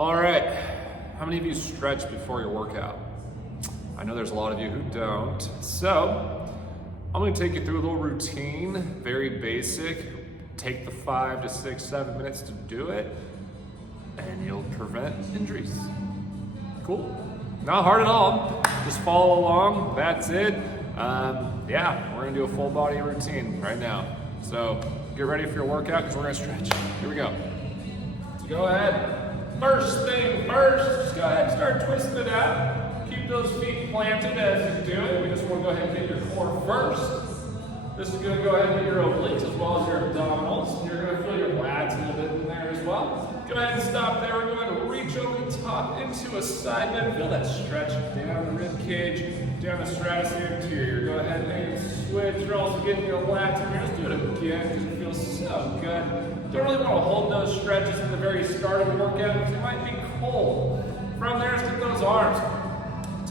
All right, how many of you stretch before your workout? I know there's a lot of you who don't. So I'm gonna take you through a little routine, very basic. Take the 5 to 6, 7 minutes to do it, and you'll prevent injuries. Cool? Not hard at all. Just follow along, that's it. Yeah, we're gonna do a full body routine right now. So get ready for your workout because we're gonna stretch. Here we go. So go ahead. First thing first, just go ahead and start twisting it out. Keep those feet planted as you do it. We just want to go ahead and get your core first. This is going to go ahead and get your obliques as well as your abdominals. You're going to feel your lats a little bit in there as well. Go ahead and stop there. We're going to reach over the top into a side bend. Feel that stretch down the rib cage, down the stratus anterior. Go ahead and switch. You're also getting your lats in here. Let's do it again because it feels so good. Don't really want to hold those stretches at the very start of the workout because it might be cold. From there, let's get those arms.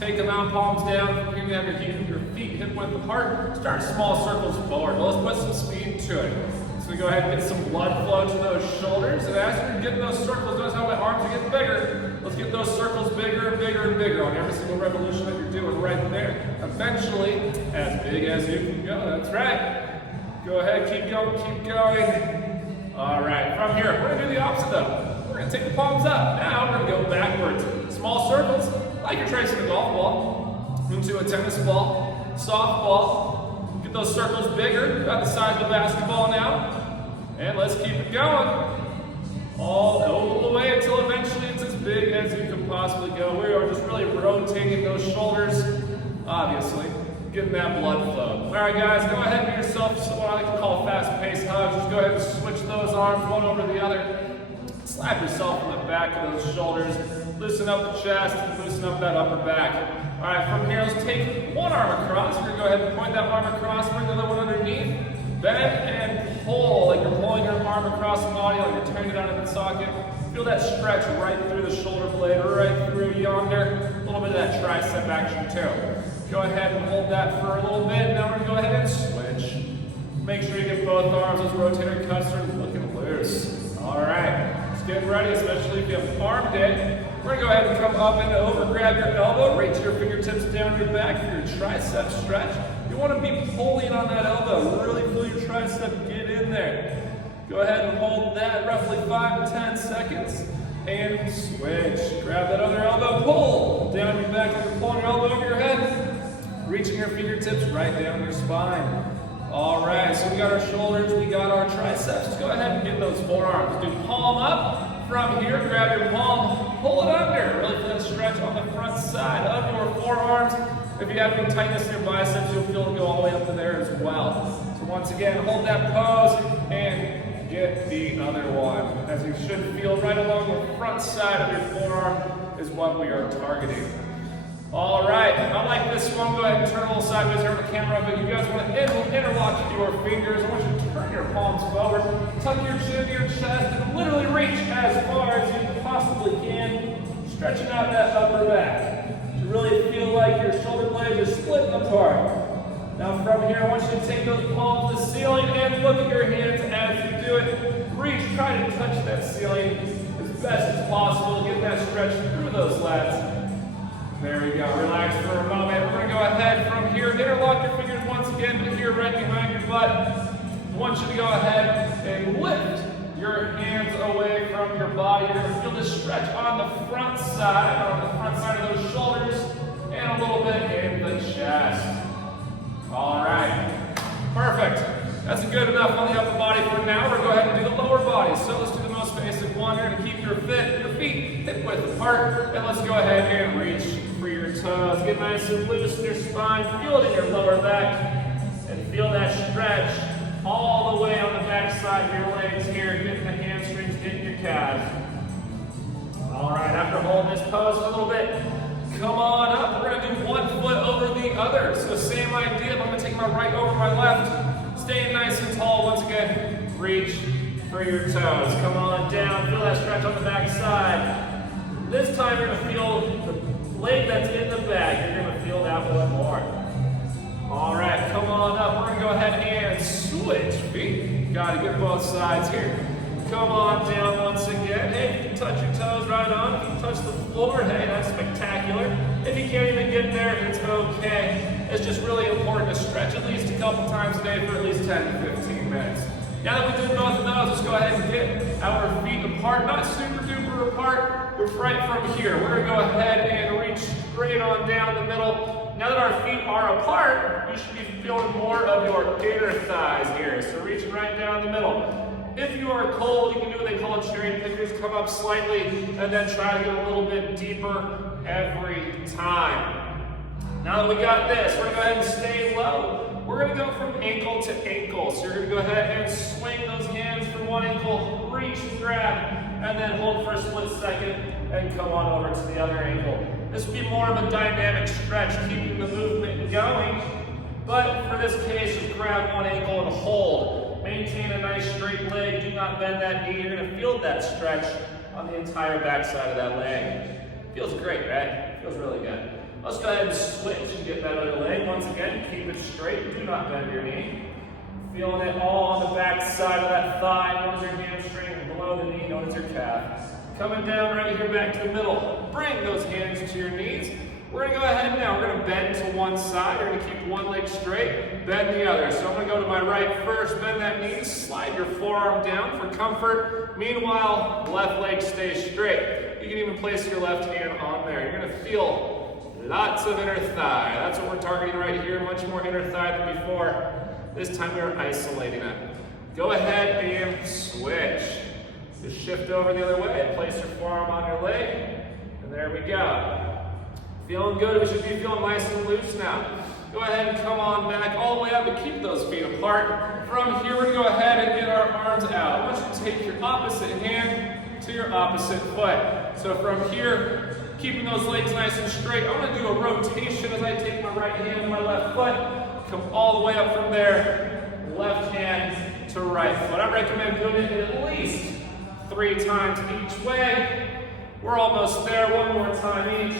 Take them out, palms down. You're going to have your feet hip width apart. Start small circles forward. Let's put some speed to it. So go ahead and get some blood flow to those shoulders. And as you're getting those circles, notice how my arms are getting bigger. Let's get those circles bigger and bigger and bigger on every single revolution that you're doing right there. Eventually, as big as you can go. That's right. Go ahead, keep going, keep going. All right, from here, we're gonna do the opposite though. We're gonna take the palms up. Now we're gonna go backwards. Small circles, like you're tracing a golf ball into a tennis ball, softball. Get those circles bigger, about the size of the basketball now. And let's keep it going. All the way until eventually it's as big as you can possibly go. We are just really rotating those shoulders, obviously. Getting that blood flow. All right, guys, go ahead and give yourself what I like to call fast-paced hugs. Just go ahead and switch those arms one over the other. Slap yourself on the back of those shoulders. Loosen up the chest, loosen up that upper back. All right, from here, let's take one arm across. We're gonna go ahead and point that arm across, bring the other one underneath. Bend and pull, like you're pulling your arm across the body, like you're turning it out of the socket. Feel that stretch right through the shoulder blade, right through yonder. A little bit of that tricep action too. Go ahead and hold that for a little bit. Now we're going to go ahead and switch. Make sure you get both arms. Those rotator cuffs are looking loose. All right. Just getting ready, especially if you have arm day. We're going to go ahead and come up and over. Grab your elbow. Reach your fingertips down your back for your tricep stretch. You want to be pulling on that elbow. Really pull your tricep. Get in there. Go ahead and hold that roughly 5 to 10 seconds. And switch. Grab that other elbow. Pull down your back like you're pulling your elbow over your head. Reaching your fingertips right down your spine. All right, so we got our shoulders, we got our triceps. Let's go ahead and get those forearms. Do palm up. From here, grab your palm, pull it under. Really feel that stretch on the front side of your forearms. If you have any tightness in your biceps, you'll feel it go all the way up to there as well. So once again, hold that pose and get the other one. As you should feel right along the front side of your forearm is what we are targeting. All right, I like this one. Go ahead and turn a little sideways here on the camera, but you guys want to interlock your fingers. I want you to turn your palms forward, tuck your chin to your chest, and literally reach as far as you possibly can, stretching out that upper back to really feel like your shoulder blades are splitting apart. Now from here, I want you to take those palms to the ceiling and look at your hands as you do it. Reach, try to touch that ceiling as best as possible, get that stretch through those lats. There we go. Relax for a moment. We're going to go ahead from here. Interlock your fingers once again to here right behind your butt. I want you to go ahead and lift your hands away from your body. You're going to feel this stretch on the front side of those shoulders, and a little bit in the chest. All right. Perfect. That's good enough on the upper body for now. We're going to go ahead and do the lower body. So let's do the most basic one here to keep your feet hip width apart. And let's go ahead and reach for your toes. Get nice and loose in your spine. Feel it in your lower back. And feel that stretch all the way on the back side of your legs here. Getting the hamstrings, getting your calves. All right, after holding this pose for a little bit, come on up. We're going to do one foot over the other. So same idea. I'm going to take my right over my left. Staying nice and tall once again. Reach for your toes. Come on down. Feel that stretch on the back side. This time you're going to feel the leg that's in the back. You're going to feel that one more. All right, come on up. We're going to go ahead and switch feet. Got to get both sides here. Come on down once again. Hey, you can touch your toes right right on. If you touch the floor, hey, that's spectacular. If you can't even get there, it's okay. It's just really important to stretch at least a couple times a day for at least 10 to 15 minutes. Now that we did both of those, let's go ahead and get our feet apart, not super duper apart, but right from here. We're gonna go ahead and reach straight on down the middle. Now that our feet are apart, you should be feeling more of your inner thighs here. So reaching right down the middle. If you are cold, you can do what they call cherry pickers, come up slightly, and then try to get a little bit deeper every time. Now that we got this, we're gonna go ahead and stay low. We're gonna go from ankle to ankle. So you're gonna go ahead and swing those hands from one ankle, reach and grab, and then hold for a split second and come on over to the other ankle. This would be more of a dynamic stretch, keeping the movement going. But for this case, just grab one ankle and hold. Maintain a nice straight leg. Do not bend that knee. You're gonna feel that stretch on the entire backside of that leg. Feels great, right? Feels really good. Let's go ahead and switch and get that other leg. Once again, keep it straight. Do not bend your knee. Feeling it all on the back side of that thigh, known as your hamstring, and below the knee, known as your calf. Coming down right here back to the middle. Bring those hands to your knees. We're gonna go ahead now. We're gonna bend to one side. We're gonna keep one leg straight, bend the other. So I'm gonna go to my right first, bend that knee, slide your forearm down for comfort. Meanwhile, left leg stays straight. You can even place your left hand on there. You're gonna feel lots of inner thigh. That's what we're targeting right here. Much more inner thigh than before. This time we are isolating it. Go ahead and switch. Just shift over the other way. Place your forearm on your leg. And there we go. Feeling good. We should be feeling nice and loose now. Go ahead and come on back all the way up and keep those feet apart. From here, we're going to go ahead and get our arms out. I want you to take your opposite hand to your opposite foot. So from here, keeping those legs nice and straight, I'm going to do a rotation as I take my right hand to my left foot. Come all the way up from there, left hand to right foot. I recommend doing it at least 3 times each way. We're almost there. One more time each.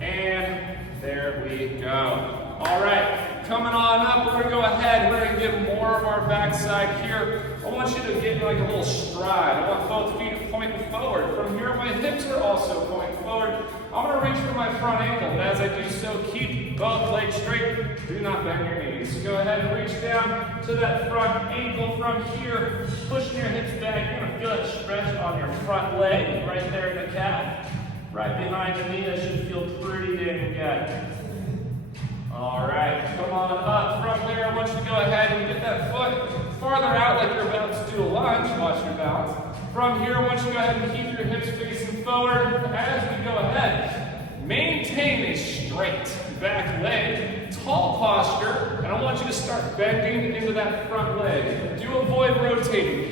And there we go. All right, coming on up, we're gonna go ahead. We're gonna get more of our backside here. I want you to get like a little stride. I want both feet pointing forward. From here, my hips are also pointing forward. I'm gonna reach for my front ankle, but as I do so, keep both legs straight. Do not bend your knees. So go ahead and reach down to that front ankle from here, pushing your hips back. You're gonna feel that stretch on your front leg, right there in the calf. Right behind the knee, that should feel pretty damn good. All right, come on up from there. I want you to go ahead and get that foot farther out like you're about to do a lunge. Watch your balance. From here, I want you to go ahead and keep your hips facing forward as we go ahead. Maintain a straight back leg, tall posture, and I want you to start bending into that front leg. Do avoid rotating.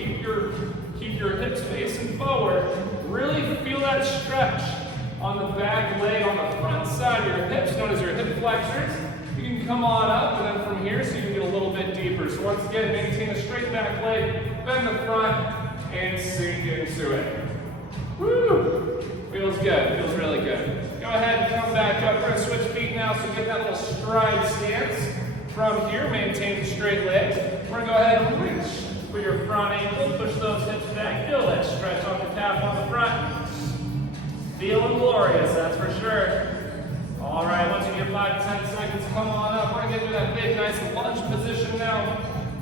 Keep your hips facing forward. Really feel that stretch on the back leg, on the front side of your hips, known as your hip flexors. You can come on up, and then from here, so you can get a little bit deeper. So once again, maintain a straight back leg, bend the front, and sink into it. Woo! Feels good, feels really good. Go ahead and come back up. We're gonna switch feet now, so get that little stride stance. From here, maintain the straight legs. We're gonna go ahead and reach for your front ankle, push those hips back, feel that stretch on the calf on the front. Feeling glorious, that's for sure. All right, once you get 5 to 10 seconds, come on up. We're gonna get into that big, nice lunge position now.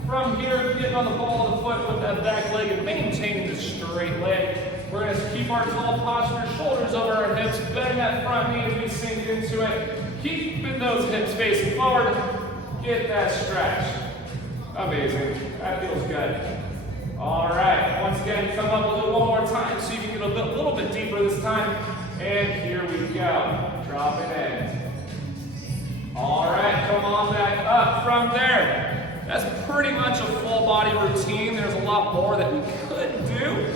From here, getting on the ball of the foot with that back leg and maintaining the straight leg. We're gonna keep our tall posture, shoulders over our hips, bend that front knee as we sink into it. Keeping those hips facing forward. Get that stretch. Amazing, that feels good. All right, once again, come up a little one more time so you can get a little bit deeper this time. And here we go, dropping in. All right, come on back up from there. That's pretty much a full body routine. There's a lot more that we could do,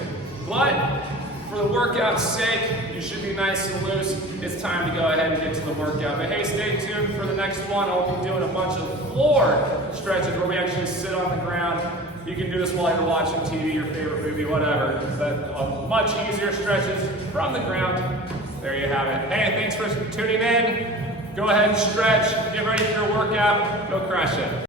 but for the workout's sake, you should be nice and loose. It's time to go ahead and get to the workout. But hey, stay tuned for the next one. I'll be doing a bunch of floor stretches where we actually sit on the ground. You can do this while you're watching TV, your favorite movie, whatever. But much easier stretches from the ground. There you have it. Hey, thanks for tuning in. Go ahead and stretch. Get ready for your workout. Go crush it.